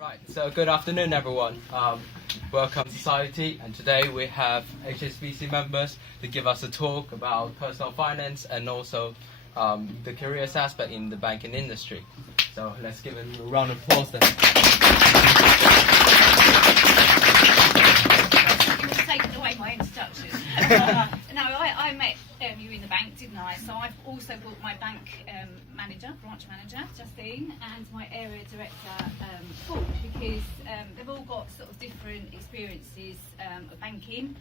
Right, so good afternoon everyone. Welcome to Society, and today we have HSBC members to give us a talk about personal finance and also the careers aspect in the banking industry. So let's give them a round of applause then. You've taken away my introduction. No, I met you in the bank, didn't I? So I've also brought my bank branch manager, Justine, and my area director, Paul, because they've all got sort of different experiences of banking.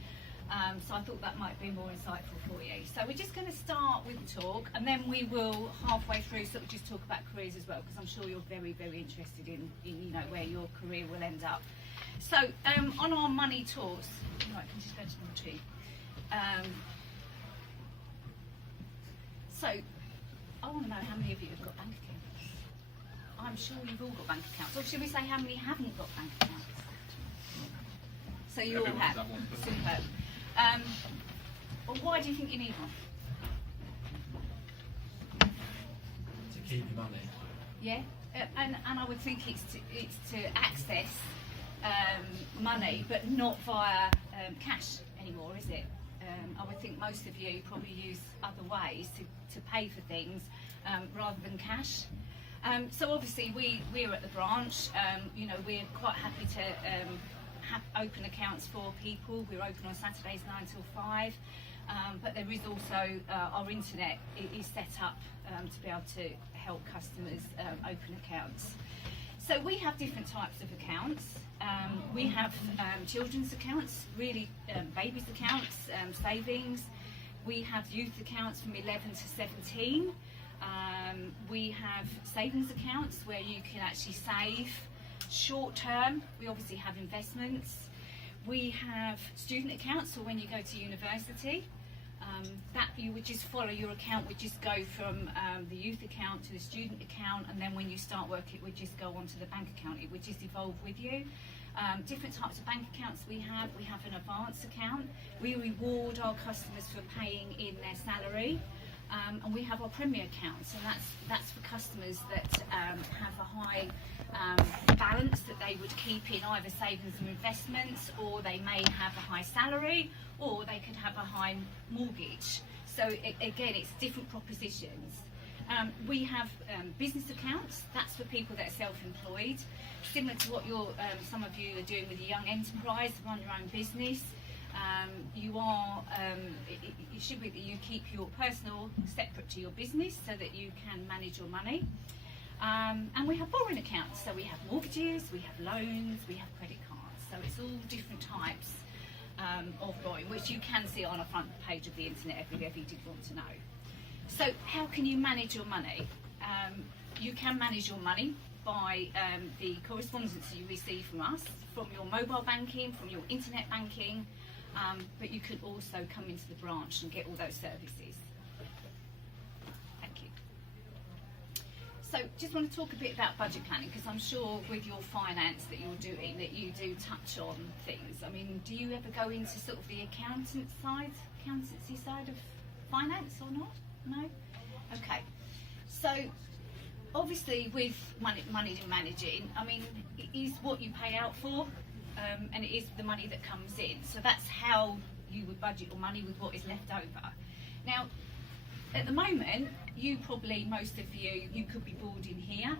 So I thought that might be more insightful for you. So we're just going to start with the talk, and then we will halfway through sort of just talk about careers as well, because I'm sure you're very, very interested in where your career will end up. So on our money talks, right, can you just go to number 2? So I want to know how many of you have got bank accounts. I'm sure you've all got bank accounts. Or should we say how many haven't got bank accounts? So you all have. Superb. Well, why do you think you need one? To keep your money. Yeah, and I would think it's to access money, but not via cash anymore, is it? I would think most of you probably use other ways to pay for things rather than cash. So obviously we're at the branch. We're quite happy to open accounts for people. We're open on Saturdays 9 till 5. But there is also our internet is set up to be able to help customers open accounts. So we have different types of accounts. We have children's accounts, really babies accounts, savings. We have youth accounts from 11 to 17. We have savings accounts where you can actually save short term. We obviously have investments. We have student accounts, so when you go to university, that you would just follow your account, would just go from the youth account to the student account, and then when you start work it would just go on to the bank account. It would just evolve with you. Different types of bank accounts we have. We have an advance account. We reward our customers for paying in their salary. And we have our Premier accounts, and that's for customers that have a high balance that they would keep in either savings and investments, or they may have a high salary, or they could have a high mortgage. So again, it's different propositions. We have business accounts. That's for people that are self-employed, similar to what some of you are doing with a young enterprise, run your own business. It should be that you keep your personal separate to your business so that you can manage your money. And we have borrowing accounts, so we have mortgages, we have loans, we have credit cards. So it's all different types of borrowing, which you can see on the front page of the internet if you did want to know. So how can you manage your money? You can manage your money by the correspondence you receive from us, from your mobile banking, from your internet banking, but you can also come into the branch and get all those services. Thank you. So just want to talk a bit about budget planning, because I'm sure with your finance that you're doing that you do touch on things. I mean, do you ever go into sort of the accountancy side of finance or not? No? Okay. So obviously with money managing, I mean, it is what you pay out for, and it is the money that comes in. So that's how you would budget your money, with what is left over. Now, at the moment, most of you could be boarding here,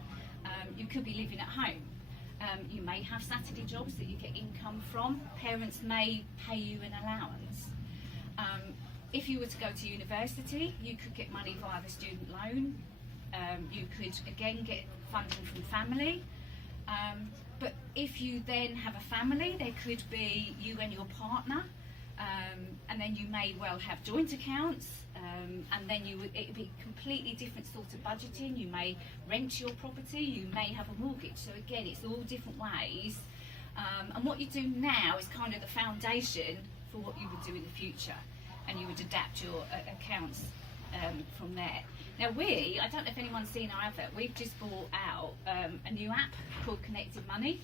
you could be living at home. You may have Saturday jobs that you get income from. Parents may pay you an allowance. If you were to go to university, you could get money via the student loan. You could again get funding from family. But if you then have a family, there could be you and your partner, and then you may well have joint accounts, and then it would be completely different sort of budgeting. You may rent your property, you may have a mortgage. So again, it's all different ways. And what you do now is kind of the foundation for what you would do in the future, and you would adapt your accounts from there. Now I don't know if anyone's seen our advert, we've just brought out a new app called Connected Money.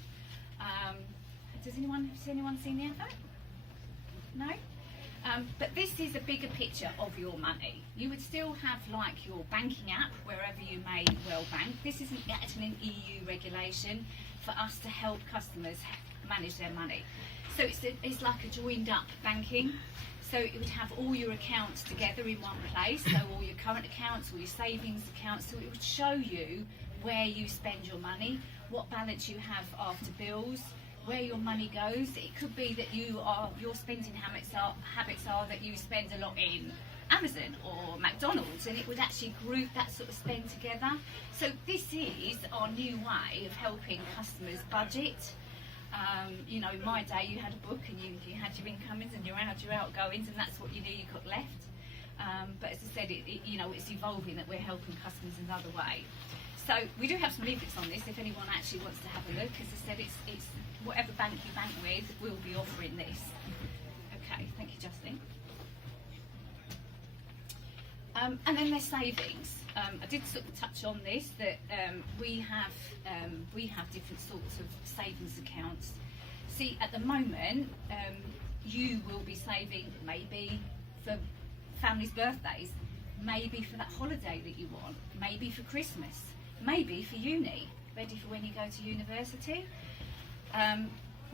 Has anyone seen the advert? No? But this is a bigger picture of your money. You would still have like your banking app wherever you may well bank. This isn't actually an EU regulation for us to help customers manage their money. So it's like a joined up banking. So it would have all your accounts together in one place, so all your current accounts, all your savings accounts, so it would show you where you spend your money, what balance you have after bills, where your money goes. It could be that your spending habits are that you spend a lot in Amazon or McDonald's, and it would actually group that sort of spend together. So this is our new way of helping customers budget. You know, in my day you had a book and you had your incomings and your outgoings, and that's what you knew you got left. But as I said, it's evolving, that we're helping customers in another way. So we do have some leaflets on this if anyone actually wants to have a look. As I said, it's whatever bank you bank with will be offering this. Okay, thank you, Justine. And then there's savings. I did sort of touch on this, that we have different sorts of savings accounts. See, at the moment, you will be saving maybe for families' birthdays, maybe for that holiday that you want, maybe for Christmas, maybe for uni, ready for when you go to university.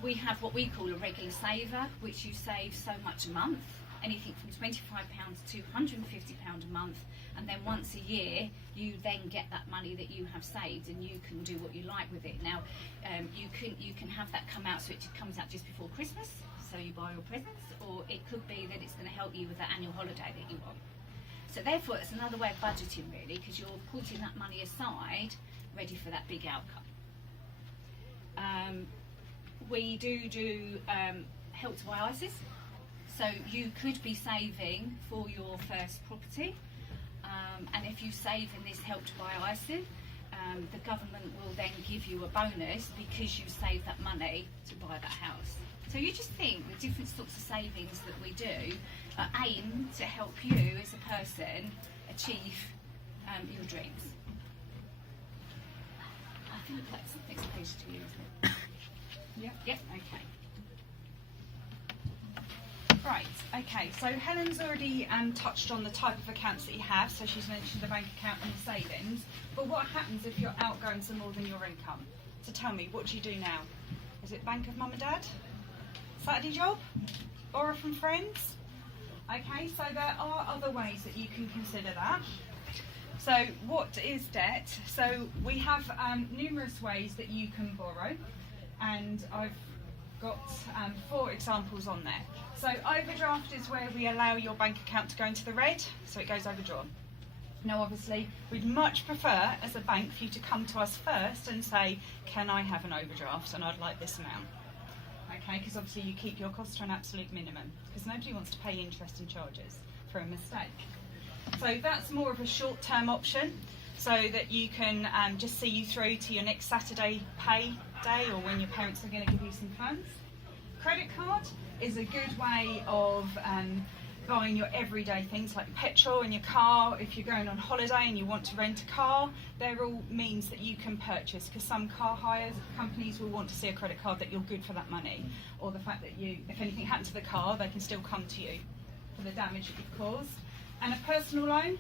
We have what we call a regular saver, which you save so much a month, anything from £25 to £250 a month, and then once a year you then get that money that you have saved and you can do what you like with it. Now you can have that come out, so it comes out just before Christmas, so you buy your presents, or it could be that it's going to help you with that annual holiday that you want. So therefore it's another way of budgeting, really, because you're putting that money aside ready for that big outcome. We do help to buy ISAs. So you could be saving for your first property, and if you save in this Help to Buy ISA, the government will then give you a bonus because you saved that money to buy that house. So you just think the different sorts of savings that we do are aimed to help you as a person achieve your dreams. I think that's next page to you, isn't it? Yep, okay. Right, okay, so Helen's already touched on the type of accounts that you have, so she's mentioned the bank account and the savings, but what happens if your outgoings are more than your income? So tell me, what do you do now? Is it bank of mum and dad? Saturday job? Borrow from friends? Okay, so there are other ways that you can consider that. So what is debt? So we have numerous ways that you can borrow, and I've got 4 examples on there. So overdraft is where we allow your bank account to go into the red, so it goes overdrawn. Now obviously we'd much prefer as a bank for you to come to us first and say, can I have an overdraft and I'd like this amount. Okay, because obviously you keep your costs to an absolute minimum, because nobody wants to pay interest and charges for a mistake. So that's more of a short-term option, so that you can just see you through to your next Saturday pay day, or when your parents are going to give you some funds. Credit card is a good way of buying your everyday things like petrol in your car. If you're going on holiday and you want to rent a car, they're all means that you can purchase, because some car hire companies will want to see a credit card that you're good for that money, or the fact that if anything happened to the car, they can still come to you for the damage that you've caused. And a personal loan.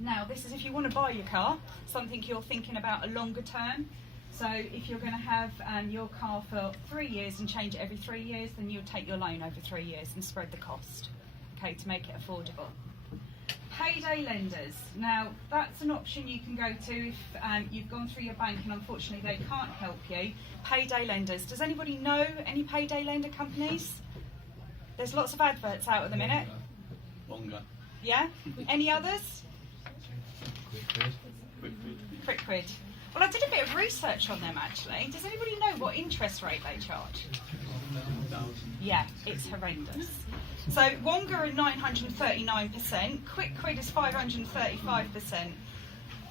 Now this is if you want to buy your car, something you're thinking about a longer term. So if you're going to have your car for 3 years and change it every 3 years, then you'll take your loan over 3 years and spread the cost, okay, to make it affordable. Payday lenders. Now that's an option you can go to if you've gone through your bank and unfortunately they can't help you. Payday lenders. Does anybody know any payday lender companies? There's lots of adverts out at the minute. Longer. Yeah? Any others? Quick. Well, I did a bit of research on them actually. Does anybody know what interest rate they charge? Yeah, it's horrendous. So Wonga are 939%, Quick is 535%.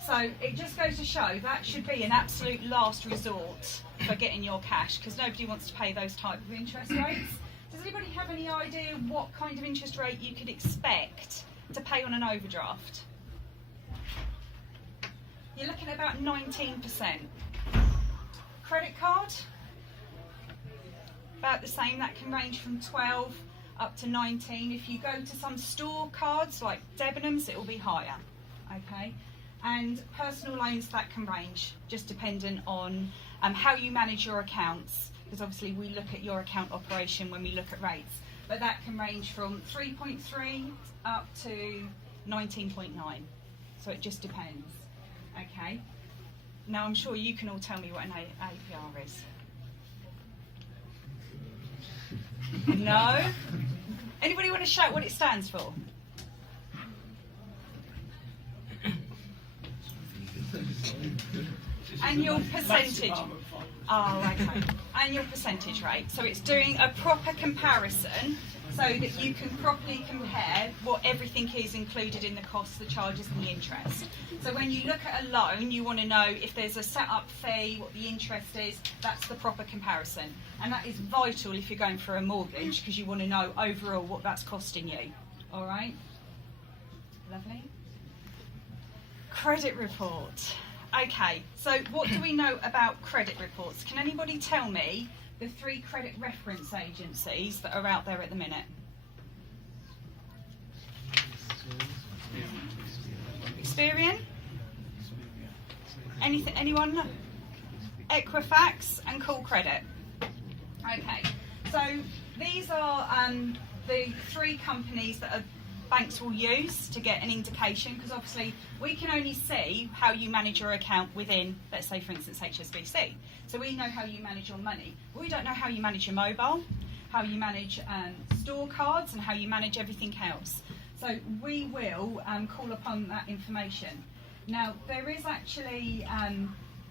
So it just goes to show that should be an absolute last resort for getting your cash, because nobody wants to pay those type of interest rates. Does anybody have any idea what kind of interest rate you could expect to pay on an overdraft? You're looking at about 19%. Credit card, about the same. That can range from 12 up to 19. If you go to some store cards like Debenhams, it will be higher. Okay, and personal loans, that can range, just dependent on how you manage your accounts, because obviously we look at your account operation when we look at rates, but that can range from 3.3 up to 19.9, so it just depends. Okay, now I'm sure you can all tell me what an APR is. No? Anybody want to shout what it stands for? Annual percentage. Oh, okay. Annual percentage rate. So it's doing a proper comparison so that you can properly compare what everything is included in the costs, the charges and the interest. So when you look at a loan, you want to know if there's a set-up fee, what the interest is. That's the proper comparison. And that is vital if you're going for a mortgage, because you want to know overall what that's costing you. All right? Lovely. Credit report. Okay, so what do we know about credit reports? Can anybody tell me the 3 credit reference agencies that are out there at the minute? Experian? Anyone? Equifax and Call Credit. Okay, so these are the 3 companies that banks will use to get an indication, because obviously we can only see how you manage your account within, let's say for instance, HSBC. So we know how you manage your money. But we don't know how you manage your mobile, how you manage store cards and how you manage everything else. So we will call upon that information. Now there is actually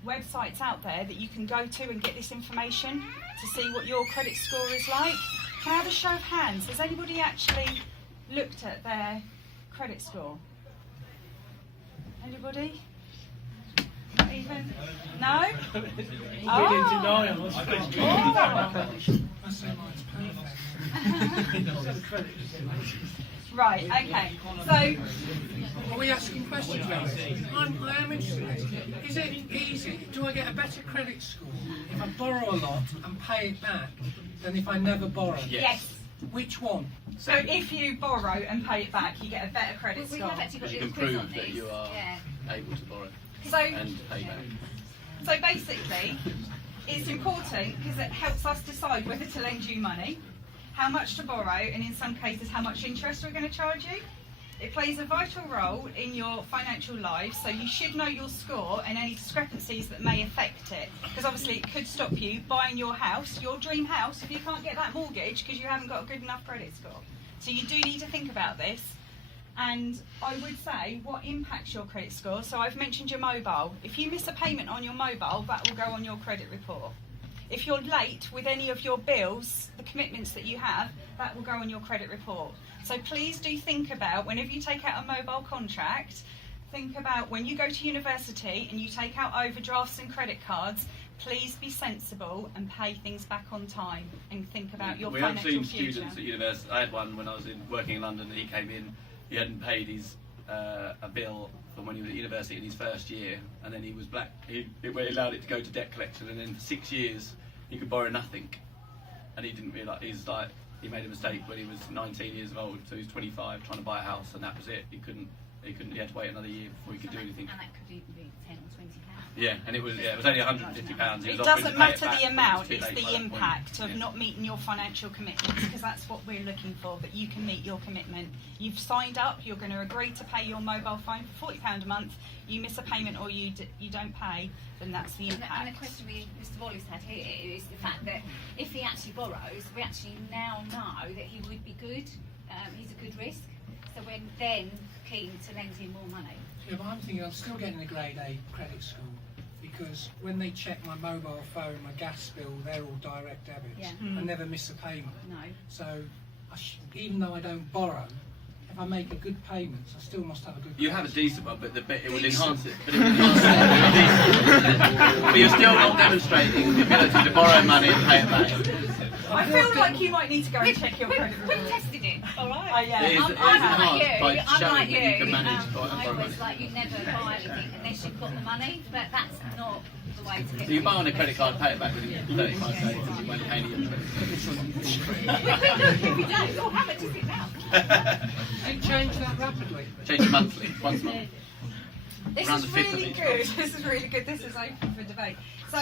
websites out there that you can go to and get this information to see what your credit score is like. Can I have a show of hands? Has anybody actually looked at their credit score? Anybody? Not even? No? Oh. Right, okay. So, are we asking questions about it? I am interested. Is it easy? Do I get a better credit score if I borrow a lot and pay it back than if I never borrow? yes. Which one? So if you borrow and pay it back, you get a better credit We score. have actually got You a can quiz on prove that this. you are Yeah. able to borrow So, and pay back. so basically, it's important because it helps us decide whether to lend you money, how much to borrow, and in some cases how much interest we're going to charge you. It plays a vital role in your financial life, so you should know your score and any discrepancies that may affect it, because obviously it could stop you buying your house, your dream house, if you can't get that mortgage because you haven't got a good enough credit score. So you do need to think about this. And I would say what impacts your credit score. So I've mentioned your mobile. If you miss a payment on your mobile, that will go on your credit report. If you're late with any of your bills, the commitments that you have, that will go on your credit report. So please do think about, whenever you take out a mobile contract, think about when you go to university and you take out overdrafts and credit cards, please be sensible and pay things back on time and think about your We have financial seen future. students at university. I had one when I was working in London, and he came in, he hadn't paid his a bill from when he was at university in his first year, and then he was he allowed it to go to debt collection, and then for 6 years he could borrow nothing, and he didn't realise, he made a mistake when he was 19 years old, so he was 25 trying to buy a house, and that was it. He had to wait another year before he could do anything. And that could even be 10 or 20 pounds. Yeah, and it was only £150. It doesn't matter the amount, it's the impact of not meeting your financial commitments, because that's what we're looking for, that you can meet your commitment. You've signed up, you're going to agree to pay your mobile phone for £40 a month, you miss a payment or you don't pay, then that's the impact. And the question Mr. Wallace had here is the fact that if he actually borrows, we actually now know that he would be good, he's a good risk, so we're then keen to lend him more money. Yeah, but I'm thinking I'm still getting a grade A credit score, because when they check my mobile phone, my gas bill, they're all direct debits. Yeah. I never miss a payment. No. So even though I don't borrow, if I make a good payment, I still must have a good You credit have a score. decent one, but it will enhance it. But it will enhance it. But you're still not demonstrating the ability to borrow money and pay it back. I feel like you might need to go and check your credit We report. tested it. all right. Oh yeah. It is- I'm it is like hard by you. I'm showing like that you can manage I borrow money. always like you never buy anything unless you've got the money, but that's not the way to get. So you buy on a credit card, pay it back within 35 days, and you won't pay any interest. Every day. Oh, how much is it now? You change that rapidly. Change it monthly, once a month. This Around is the 5th of really each good. This is really good. This is open for debate. So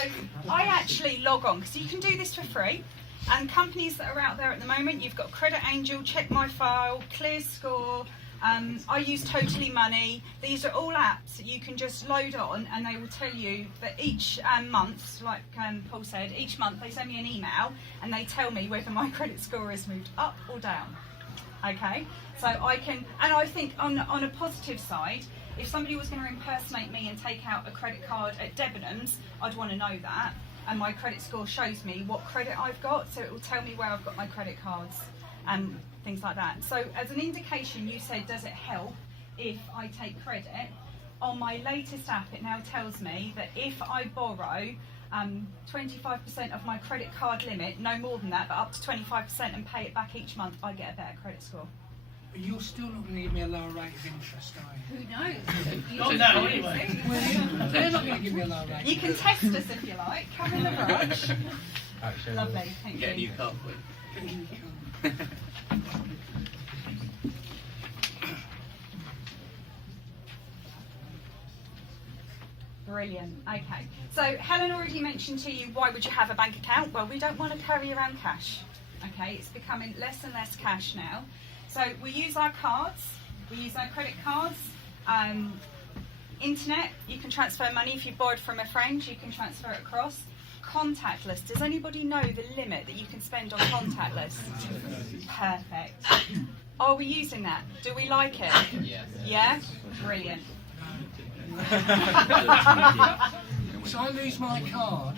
I actually log on because you can do this for free. And companies that are out there at the moment, you've got Credit Angel, Check My File, ClearScore. I use Totally Money. These are all apps that you can just load on, and they will tell you that each month, like Paul said, each month they send me an email and they tell me whether my credit score has moved up or down. Okay, so I can, and I think on a positive side, if somebody was going to impersonate me and take out a credit card at Debenhams, I'd want to know that. And my credit score shows me what credit I've got, so it will tell me where I've got my credit cards and things like that. So as an indication, you said, does it help if I take credit? On my latest app, it now tells me that if I borrow 25% of my credit card limit, no more than that, but up to 25%, and pay it back each month, I get a better credit score. But you're still not going to give me a lower rate of interest, are you? Who knows? Not now, anyway. They're not going to give me a lower rate. You can test us if you like. Come in the garage. Actually, Lovely, thank Get a you. new card for you. Brilliant. Okay. So Helen already mentioned to you, why would you have a bank account? Well, we don't want to carry around cash. Okay, it's becoming less and less cash now. So we use our cards, we use our credit cards, internet, you can transfer money if you borrowed from a friend, you can transfer it across. Contactless, does anybody know the limit that you can spend on contactless? Perfect. Are we using that? Do we like it? Yes. Yeah? Brilliant. So I lose my card,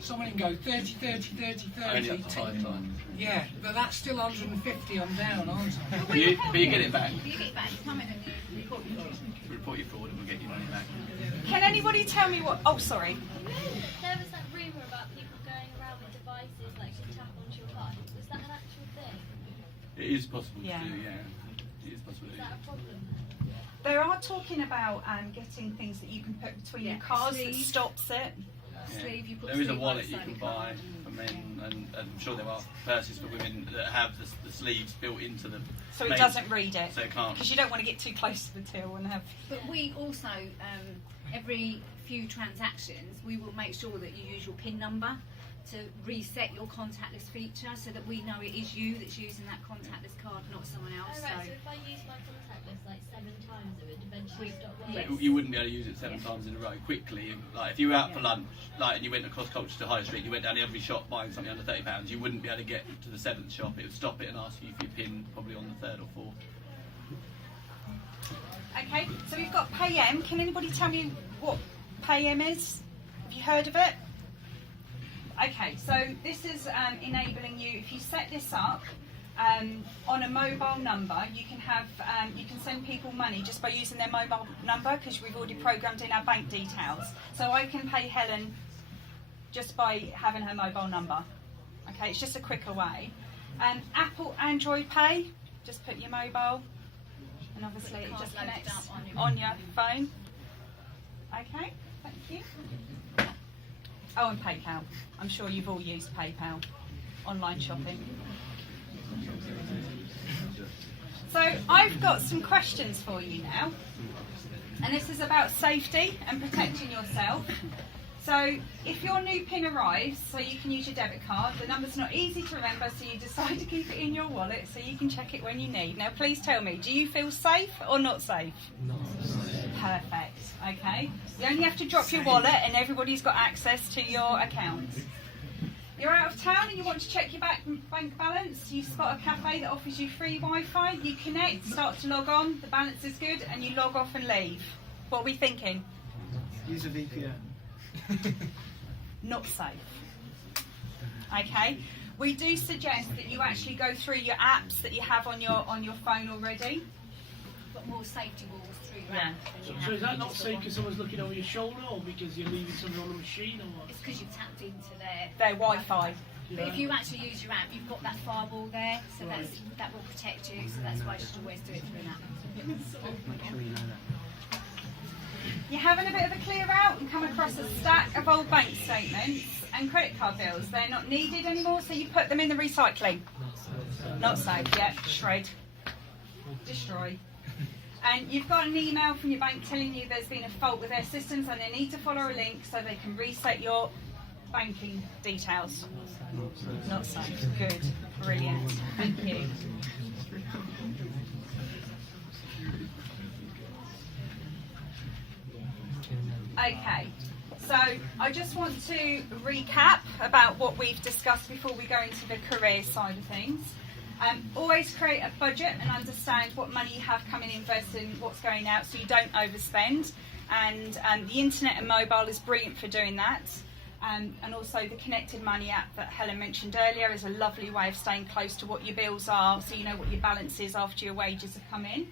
someone can go 30, 30, 30, 30. Only up to 5 times. Yeah, but that's still 150 I'm down, aren't I? But you get it back. You get it back. You come in and you report your fraud. We report you fraud and we'll get your money back. Can anybody tell me what... Oh, sorry. There was that rumour about people going around with devices like to tap onto your card. Is that an actual thing? It is possible Yeah. to do, yeah. It is possible to Is do. that a problem? They are talking about getting things that you can put between Yeah, your cards that sleeve. stops it. Yeah. Sleeve, you put There is a sleeve wallet on you the can side buy of for men, and I'm sure there are purses for women that have the sleeves built into them. So it doesn't read it. So it can't. Because you don't want to get too close to the till and have... But we also, every few transactions, we will make sure that you use your PIN number to reset your contactless feature so that we know it is you that's using that contactless card, not someone else. Oh, right, so if I use my contactless like 7 times, it would eventually stop Yes. working. You wouldn't be able to use it 7 times in a row quickly. Like if you were out for lunch, like and you went across culture to High Street, you went down every shop buying something under £30, you wouldn't be able to get to the 7th shop. It would stop it and ask you for your PIN probably on the 3rd or 4th. Okay, so we've got PayM. Can anybody tell me what PayM is? Have you heard of it? Okay, so this is enabling you, if you set this up on a mobile number, you can have you can send people money just by using their mobile number because we've already programmed in our bank details. So I can pay Helen just by having her mobile number. Okay, it's just a quicker way. Apple Android Pay, just put your mobile, and obviously it just Card loaded connects up on your phone. Okay, thank you. Oh, and PayPal. I'm sure you've all used PayPal. Online shopping. So I've got some questions for you now. And this is about safety and protecting yourself. So if your new PIN arrives, so you can use your debit card, the number's not easy to remember, so you decide to keep it in your wallet so you can check it when you need. Now please tell me, do you feel safe or not safe? Not Perfect. Okay. You only have to drop your wallet and everybody's got access to your account. You're out of town and you want to check your bank balance. You spot a cafe that offers you free Wi-Fi. You connect, start to log on, the balance is good, and you log off and leave. What are we thinking? Use a VPN. Not safe. Okay. We do suggest that you actually go through your apps that you have on your phone already. Got more safety walls through app. So is that not safe because someone's looking over your shoulder, or because you're leaving something on the machine, or what? It's because you've tapped into their Wi-Fi. But if you actually use your app, you've got that firewall there, so that will protect you. So that's why you should always do it through an app. You're having a bit of a clear out and come across a stack of old bank statements and credit card bills. They're not needed anymore, so you put them in the recycling. Not safe yet. Shred. Destroy. And you've got an email from your bank telling you there's been a fault with their systems and they need to follow a link so they can reset your banking details. Not safe. Good. Brilliant. Thank you. Okay, so I just want to recap about what we've discussed before we go into the career side of things. Always create a budget and understand what money you have coming in versus what's going out so you don't overspend. And the internet and mobile is brilliant for doing that. And also the Connected Money app that Helen mentioned earlier is a lovely way of staying close to what your bills are so you know what your balance is after your wages have come in.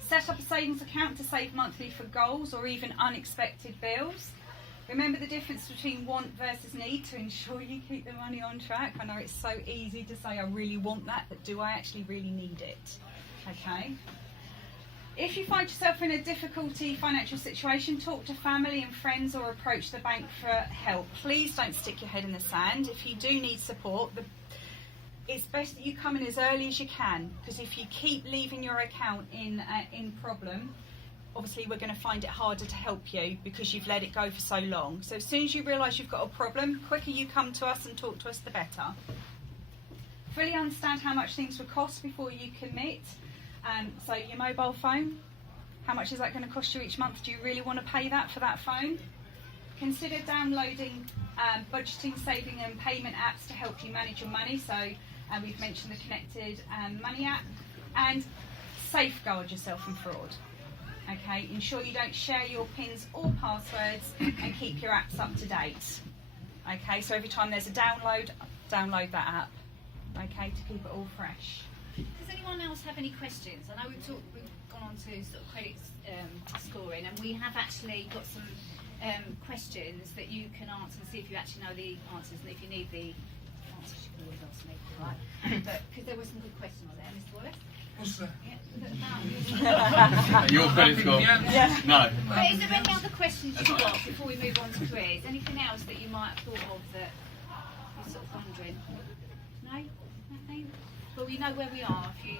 Set up a savings account to save monthly for goals or even unexpected bills. Remember the difference between want versus need to ensure you keep the money on track. I know it's so easy to say I really want that, but do I actually really need it? Okay. If you find yourself in a difficulty financial situation, talk to family and friends or approach the bank for help. Please don't stick your head in the sand. If you do need support, it's best that you come in as early as you can, because if you keep leaving your account in problem, obviously we're going to find it harder to help you because you've let it go for so long. So as soon as you realise you've got a problem, the quicker you come to us and talk to us, the better. Fully understand how much things will cost before you commit. So your mobile phone, how much is that going to cost you each month? Do you really want to pay that for that phone? Consider downloading budgeting, saving and payment apps to help you manage your money. So we've mentioned the Connected Money app. And safeguard yourself from fraud. Okay, ensure you don't share your PINs or passwords and keep your apps up to date. Okay, so every time there's a download that app. Okay, to keep it all fresh. Does anyone else have any questions? I know we've gone on to sort of credit scoring, and we have actually got some questions that you can answer and see if you actually know the answers, and if you need the answers you can always ask me, right? But because there were some good questions there, Mr. Wallace. What's that? Yeah, Your credit score? Yeah. No. but is there any other questions you've got before we move on to careers? Anything else that you might have thought of that you're sort of wondering? No? Nothing? Well, you know where we are if you